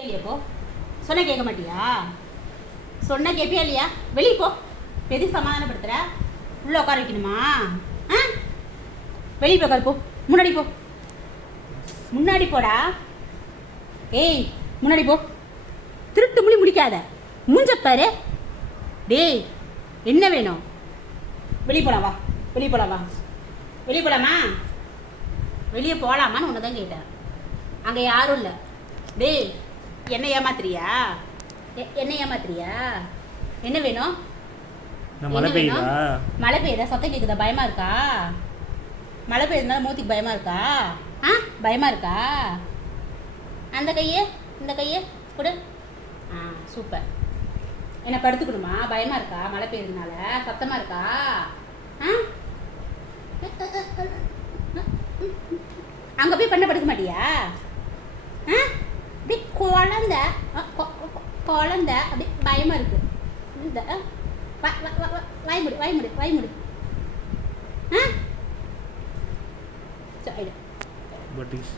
இல்லையா போ சொன்ன கேட்க மாட்டியா? சொன்ன கேட்பியா இல்லையா? வெளியே போ. எது சமாதானப்படுத்துற? உள்ள உட்கார வைக்கணுமா? ஆ வெளியே போய் உட்காரு போ. முன்னாடி போ. முன்னாடி போடா. ஏய் முன்னாடி போ. திருட்டு முழி முடிக்காத. மூஞ்சப்பாரு. டேய் என்ன வேணும்? வெளியே போலாம் வா. வெளியே போலாம் வா. வெளியே போலாமா? வெளியே போகலாமான்னு உன்னை தான் கேட்டேன். அங்கே யாரும் இல்லை. டேய் என்ன ஏமாத்துறியா? என்ன ஏமாத்துறியா? என்ன வேணும்? மழை பெய்யுதா? மழை பெய்யுதா? சத்தம் கேட்குதா? பயமா இருக்கா? மழை பெய்யுதுனால மூத்திக்கு பயமா இருக்கா? ஆ பயமா இருக்கா? அந்த கையே இந்த கையே கொடு. ஆ சூப்பர். என்ன படுத்துக்கணுமா? பயமா இருக்கா? மழை பெய்யுறதுனால சத்தமா இருக்கா? ஆ அங்கே போய் பண்ண படுக்க மாட்டியா? ஆ அப்படி குழந்த குழந்த அப்படி பயமா இருக்கு. இந்த வாய் முடி வாய் முடி வாய் முடி. ஆ சரி பட் இஸ்